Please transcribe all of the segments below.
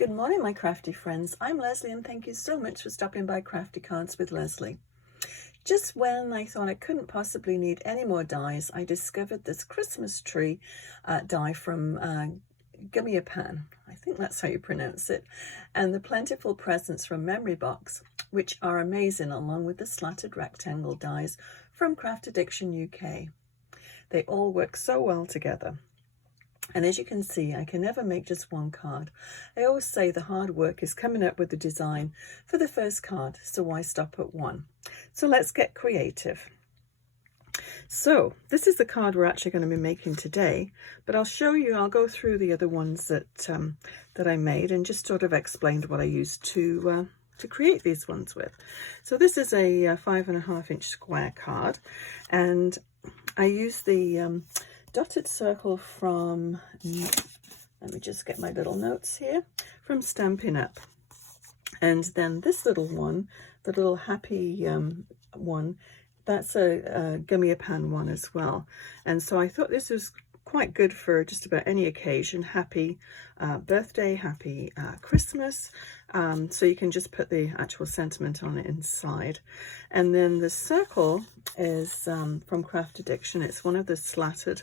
Good morning, my crafty friends. I'm Lesley, and thank you so much for stopping by Crafty Cards with Lesley. Just when I thought I couldn't possibly need any more dies, I discovered this Christmas tree die from Gummiapan. I think that's how you pronounce it. And the Plentiful Presents from Memory Box, which are amazing, along with the slatted rectangle dies from Craft Addiction UK. They all work so well together. And as you can see, I can never make just one card. I always say the hard work is coming up with the design for the first card, so why stop at one? So let's get creative. So this is the card we're actually going to be making today, but I'll go through the other ones that I made and just sort of explained what I used to create these ones with. So this is a 5.5-inch square card, and I use the dotted circle from, let me just get my little notes here, from Stampin Up. And then this little one, the little happy one, that's a Gummiapan one as well. And so I thought this was quite good for just about any occasion. Happy birthday, happy Christmas. So you can just put the actual sentiment on it inside. And then the circle is from Craft Addiction. It's one of the slatted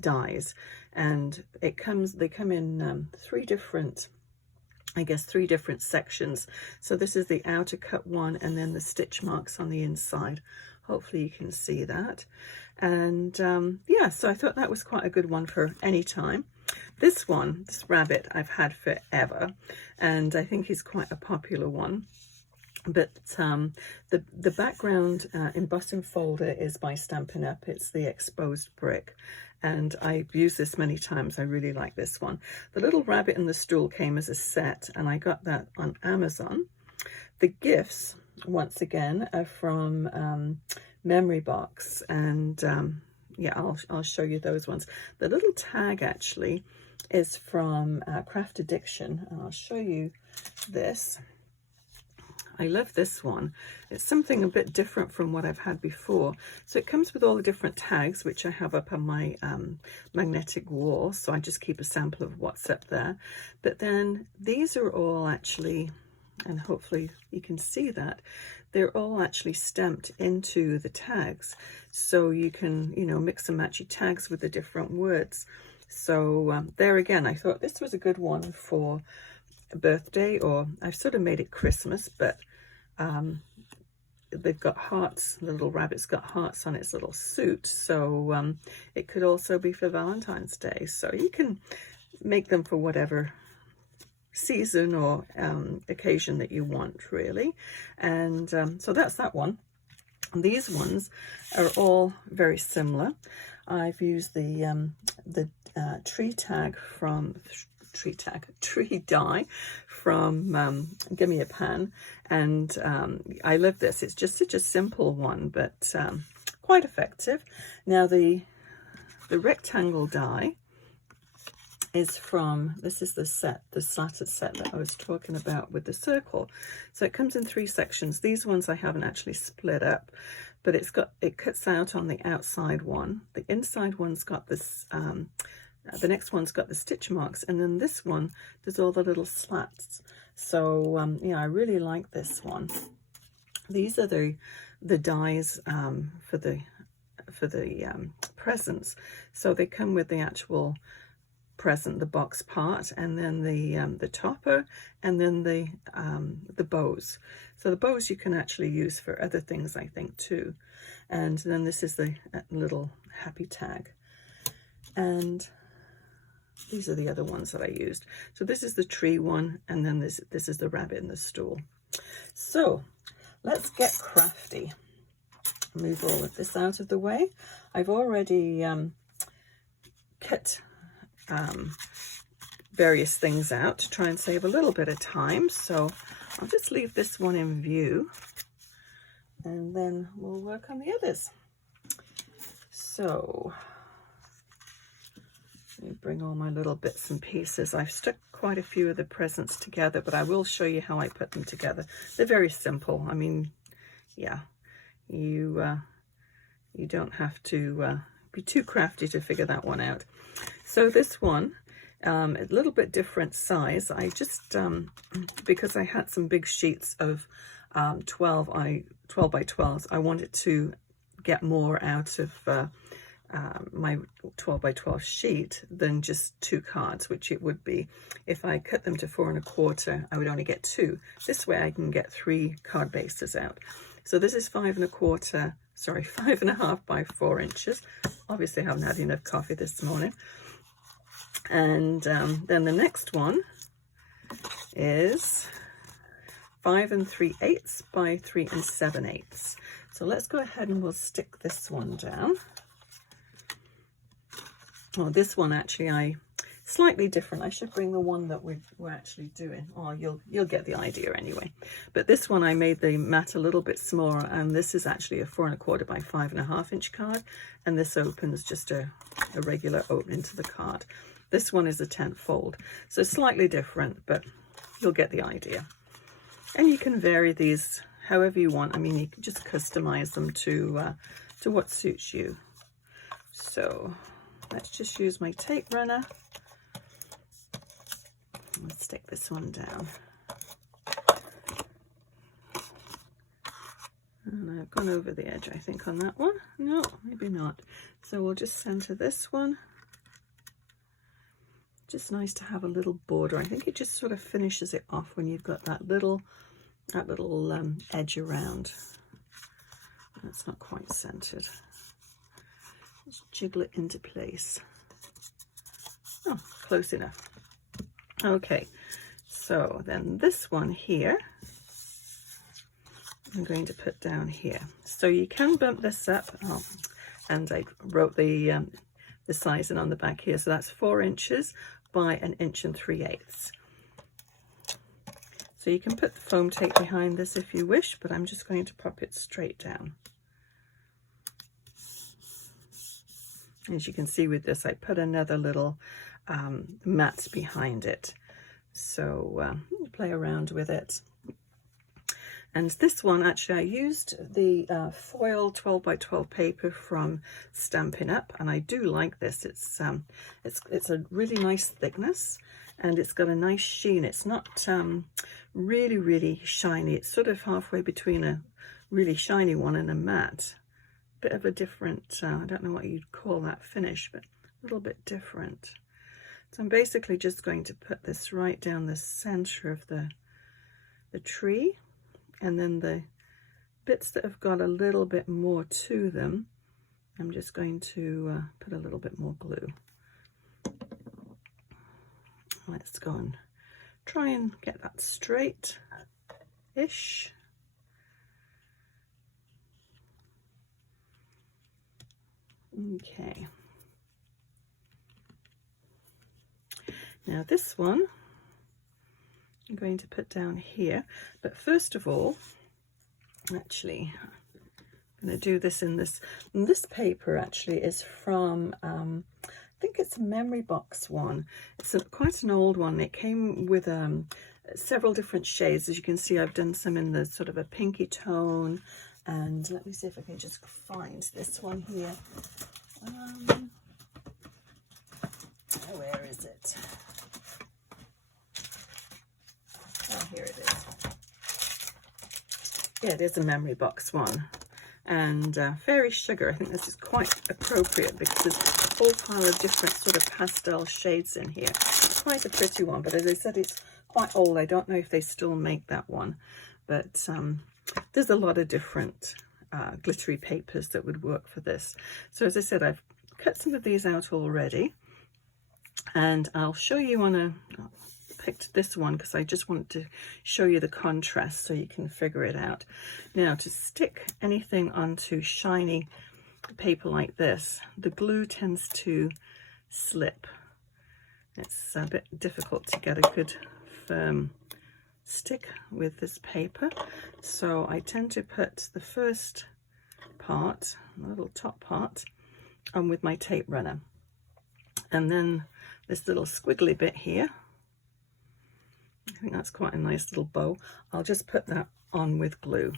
dies, and they come in three different sections. So this is the outer cut one, and then the stitch marks on the inside. Hopefully you can see that. And yeah, so I thought that was quite a good one for any time. This rabbit, I've had forever, and I think he's quite a popular one. But the background embossing folder is by Stampin Up. It's the exposed brick, and I've used this many times. I really like this one. The little rabbit and the stool came as a set, and I got that on Amazon. The gifts, once again, are from Memory Box, and yeah, I'll show you those ones. The little tag actually is from Craft Addiction, and I'll show you this. I love this one. It's something a bit different from what I've had before. So it comes with all the different tags, which I have up on my magnetic wall. So I just keep a sample of what's up there. But then these are all actually, and hopefully you can see that, they're all actually stamped into the tags. So you can, mix and match your tags with the different words. So there again, I thought this was a good one for a birthday, or I've sort of made it Christmas, but they've got hearts. The little rabbit's got hearts on its little suit, so it could also be for Valentine's Day. So you can make them for whatever season or occasion that you want, really. And so that's that one. These ones are all very similar. I've used the tree die from Gummiapan, and I love this. It's just such a simple one, but quite effective. Now the rectangle die is from, this is the slatted set that I was talking about with the circle. So it comes in 3 sections. These ones I haven't actually split up, but it cuts out on the outside one. The inside one's got this the next one's got the stitch marks, and then this one does all the little slats. So yeah, I really like this one. These are the dies for the presents. So they come with the actual present, the box part, and then the topper, and then the bows. So the bows you can actually use for other things, I think, too. And then this is the little happy tag. And these are the other ones that I used. So this is the tree one, and then this is the rabbit and the stool. So let's get crafty. Move all of this out of the way. I've already cut various things out to try and save a little bit of time. So I'll just leave this one in view, and then we'll work on the others. So let me bring all my little bits and pieces. I've stuck quite a few of the presents together, but I will show you how I put them together. They're very simple. I mean, yeah, you don't have to be too crafty to figure that one out. So this one a little bit different size. I just, because I had some big sheets of 12 by 12s, I wanted to get more out of my 12 by 12 sheet than just 2 cards, which it would be. If I cut them to 4 1/4, I would only get 2. This way I can get 3 card bases out. So this is 5 1/4, sorry, 5 1/2 by 4 inches. Obviously I haven't had enough coffee this morning. And then the next one is 5 3/8 by 3 7/8. So let's go ahead and we'll stick this one down. Oh, this one actually slightly different. I should bring the one that we're actually doing. Oh, you'll get the idea anyway. But this one I made the mat a little bit smaller, and this is actually a 4 1/4 by 5 1/2 inch card, and this opens just a regular opening to the card. This one is a 10th fold, so slightly different, but you'll get the idea. And you can vary these however you want. I mean, you can just customize them to what suits you. So let's just use my tape runner. Let's stick this one down. And I've gone over the edge, I think, on that one. No, maybe not. So we'll just center this one. Just nice to have a little border. I think it just sort of finishes it off when you've got that little edge around. That's not quite centered. Just jiggle it into place. Oh, close enough. Okay, so then this one here, I'm going to put down here. So you can bump this up. Oh, and I wrote the sizing on the back here. So that's 4 inches by 1 3/8 inches. So you can put the foam tape behind this if you wish, but I'm just going to pop it straight down. As you can see with this, I put another little mat behind it. So play around with it. And this one, actually, I used the foil 12 by 12 paper from Stampin' Up, and I do like this. It's a really nice thickness, and it's got a nice sheen. It's not really shiny. It's sort of halfway between a really shiny one and a matte. Bit of a different, I don't know what you'd call that finish, but a little bit different. So I'm basically just going to put this right down the center of the tree, and then the bits that have got a little bit more to them, I'm just going to put a little bit more glue. Let's go and try and get that straight-ish. Okay. Now this one I'm going to put down here, but first of all, actually, I'm going to do this in this. And this paper actually is from, I think it's a memory box one. It's quite an old one. It came with several different shades. As you can see, I've done some in the sort of a pinky tone, and let me see if I can just find this one here. Where is it? Oh, here it is. Yeah, it is a memory box one. And Fairy Sugar, I think this is quite appropriate because there's a whole pile of different sort of pastel shades in here. It's quite a pretty one, but as I said, it's quite old. I don't know if they still make that one, but there's a lot of different glittery papers that would work for this. So as I said, I've cut some of these out already, and I'll show you on I picked this one because I just wanted to show you the contrast so you can figure it out. Now, to stick anything onto shiny paper like this, the glue tends to slip. It's a bit difficult to get a good firm stick with this paper, so I tend to put the first part, the little top part, on with my tape runner, and then this little squiggly bit here, I think that's quite a nice little bow, I'll just put that on with glue.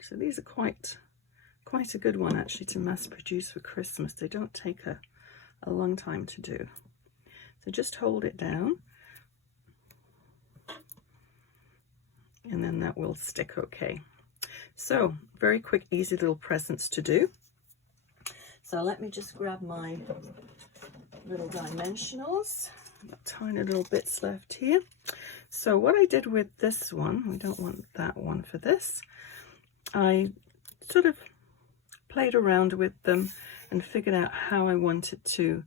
So these are quite quite a good one actually to mass produce for Christmas. They don't take a long time to do. So just hold it down, and then that will stick okay. So very quick, easy little presents to do. So let me just grab my little dimensionals. I've got tiny little bits left here. So what I did with this one, we don't want that one for this. I sort of played around with them and figured out how I wanted to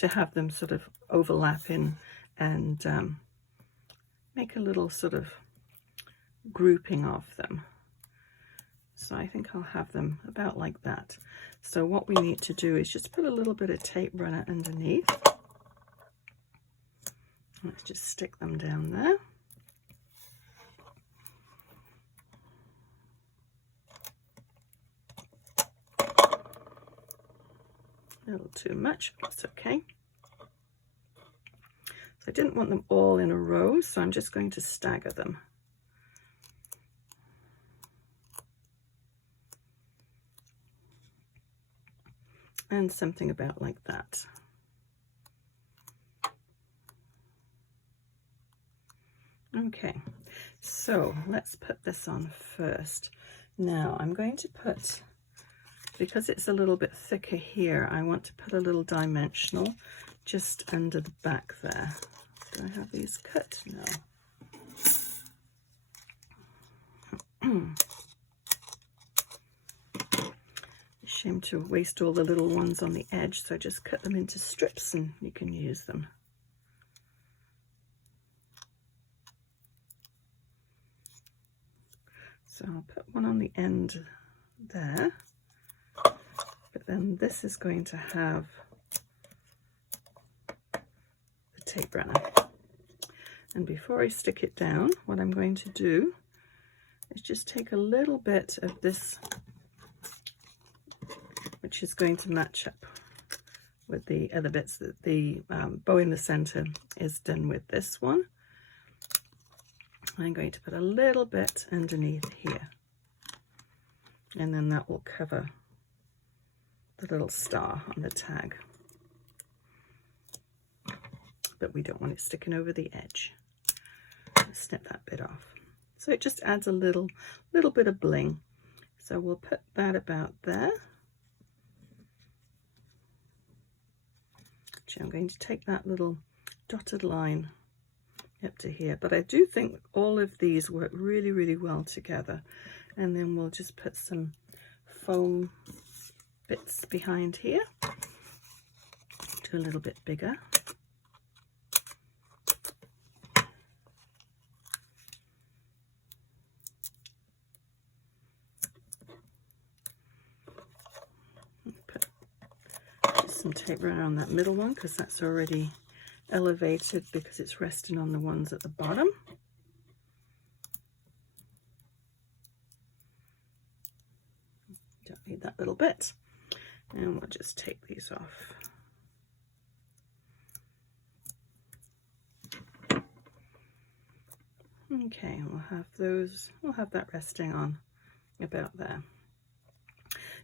have them sort of overlapping and make a little sort of grouping of them. So I think I'll have them about like that. So what we need to do is just put a little bit of tape runner underneath. Let's just stick them down there. A little too much, but that's okay. So I didn't want them all in a row, so I'm just going to stagger them. And something about like that. Okay, so let's put this on first. Now I'm going to put, because it's a little bit thicker here, I want to put a little dimensional just under the back there. Do I have these cut? No. Shame to waste all the little ones on the edge, so just cut them into strips and you can use them. So I'll put one on the end there, but then this is going to have the tape runner. And before I stick it down, what I'm going to do is just take a little bit of this, which is going to match up with the other bits. That the bow in the center is done with this one. I'm going to put a little bit underneath here, and then that will cover the little star on the tag, but we don't want it sticking over the edge. Snip that bit off. So it just adds a little bit of bling. So we'll put that about there. Actually, I'm going to take that little dotted line up to here, but I do think all of these work really, really well together. And then we'll just put some foam bits behind here, do a little bit bigger. Put some tape runner on that middle one because that's already elevated because it's resting on the ones at the bottom. Don't need that little bit. And we'll just take these off. Okay, we'll have that resting on about there.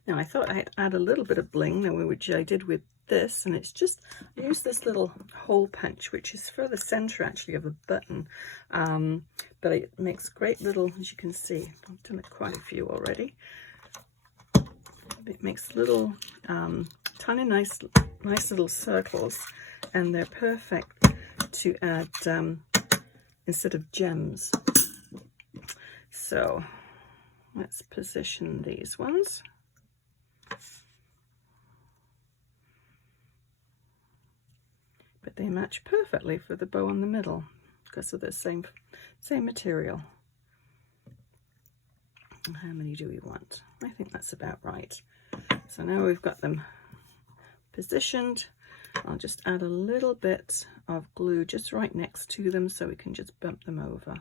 Now I thought I'd add a little bit of bling, which I did with this, and it's just, I use this little hole punch, which is for the center actually of a button, but it makes great little, as you can see, I've done quite a few already. It makes little tiny nice little circles, and they're perfect to add instead of gems. So let's position these ones. But they match perfectly for the bow in the middle because of the same material. And how many do we want? I think that's about right. So now we've got them positioned. I'll just add a little bit of glue just right next to them so we can just bump them over.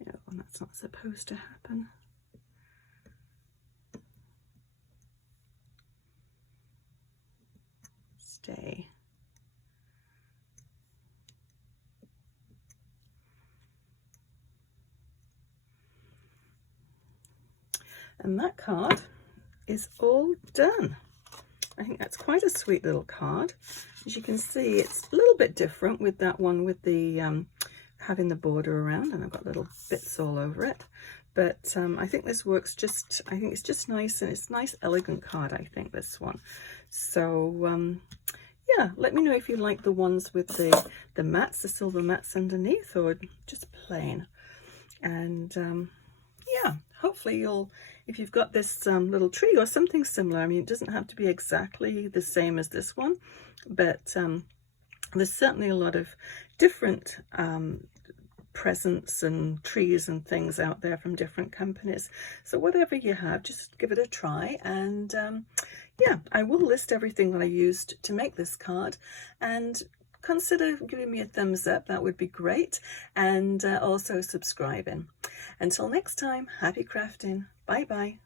Yeah, well, that's not supposed to happen. Stay. And that card is all done. I think that's quite a sweet little card. As you can see, it's a little bit different with that one with the having the border around, and I've got little bits all over it. But I think this works just, I think it's just nice, and it's a nice elegant card, I think, this one. So yeah, let me know if you like the ones with the mats, the silver mats underneath, or just plain. And yeah, hopefully you'll, if you've got this little tree or something similar, I mean, it doesn't have to be exactly the same as this one, but there's certainly a lot of different presents and trees and things out there from different companies. So whatever you have, just give it a try. And yeah, I will list everything that I used to make this card, and consider giving me a thumbs up. That would be great. And also subscribing. Until next time, happy crafting. Bye bye.